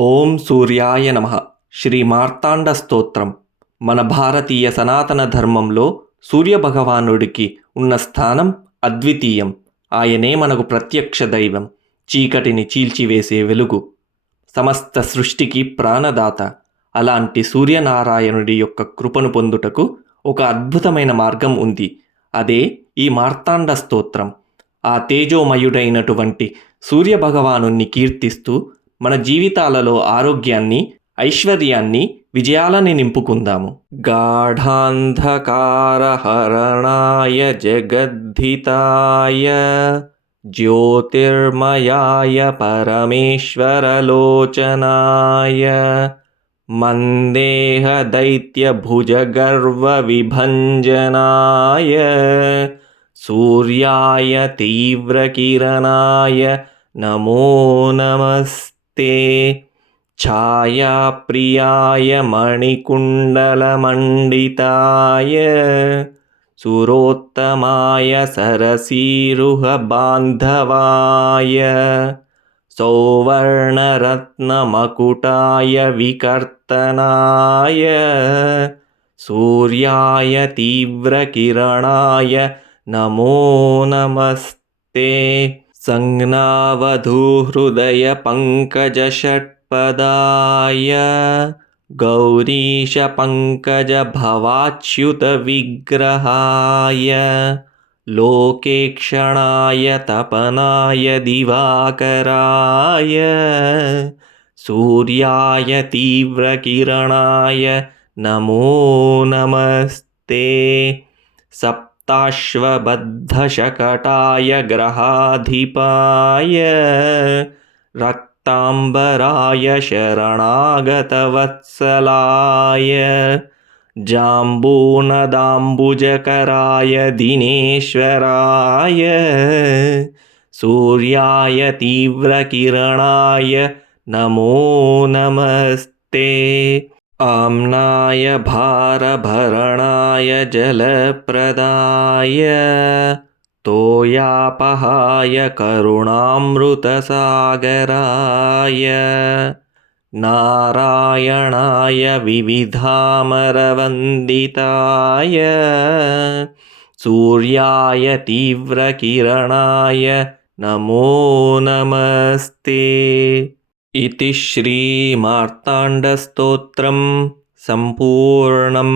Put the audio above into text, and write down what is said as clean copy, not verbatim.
ఓం సూర్యాయ నమః. శ్రీ మార్తాండ స్తోత్రం. మన భారతీయ సనాతన ధర్మంలో సూర్యభగవానుడికి ఉన్న స్థానం అద్వితీయం. ఆయనే మనకు ప్రత్యక్ష దైవం, చీకటిని చీల్చివేసే వెలుగు, సమస్త సృష్టికి ప్రాణదాత. అలాంటి సూర్యనారాయణుడి యొక్క కృపను పొందుటకు ఒక అద్భుతమైన మార్గం ఉంది. అదే ఈ మార్తాండ స్తోత్రం. ఆ తేజోమయుడైనటువంటి సూర్యభగవాను కీర్తిస్తూ మన జీవితాలలో ఆరోగ్యాన్ని, ఐశ్వర్యాన్ని, విజయాలని నింపుకుందాము. గాఢాంధకారహరణాయ జగద్ధితాయ జ్యోతిర్మయాయ పరమేశ్వరలోచనాయ మందేహ దైత్యభుజగర్వవిభంజనాయ సూర్యాయ తీవ్రకిరణాయ నమో నమస్తే. ఛాయాప్రియాయ మణికుండలమండితాయ సురోత్తమాయ సరసీరుహబాంధవాయ సౌవర్ణరత్నమకుటాయ వికర్తనాయ సూర్యాయ తీవ్రకిరణాయ నమో నమస్తే. సంజ్ఞావధూహృదయ పంకజషట్పదాయ గౌరీశ పంకజ భవాచ్యుత విగ్రహాయ లోకేక్షణాయ తపనాయ దివాకరాయ సూర్యాయ తీవ్రకిరణాయ నమో నమస్తే. సప్తాశ్వబద్ధశకటాయ గ్రహాధిపాయ రక్తాంబరాయ శరణాగతవత్సలాయ జాంబూనదాంబుజకరాయ దినేశ్వరాయ సూర్యాయ తీవ్రకిరణాయ నమో నమస్తే. ఆమ్నాయ భారభరణాయ జలప్రదాయ తోయాపహాయ కరుణామృతసాగరాయ నారాయణాయ వివిధామరవందితాయ సూర్యాయ తీవ్రకిరణాయ నమో నమస్తే. ఇతి శ్రీ మార్తాండ స్తోత్రం సంపూర్ణం.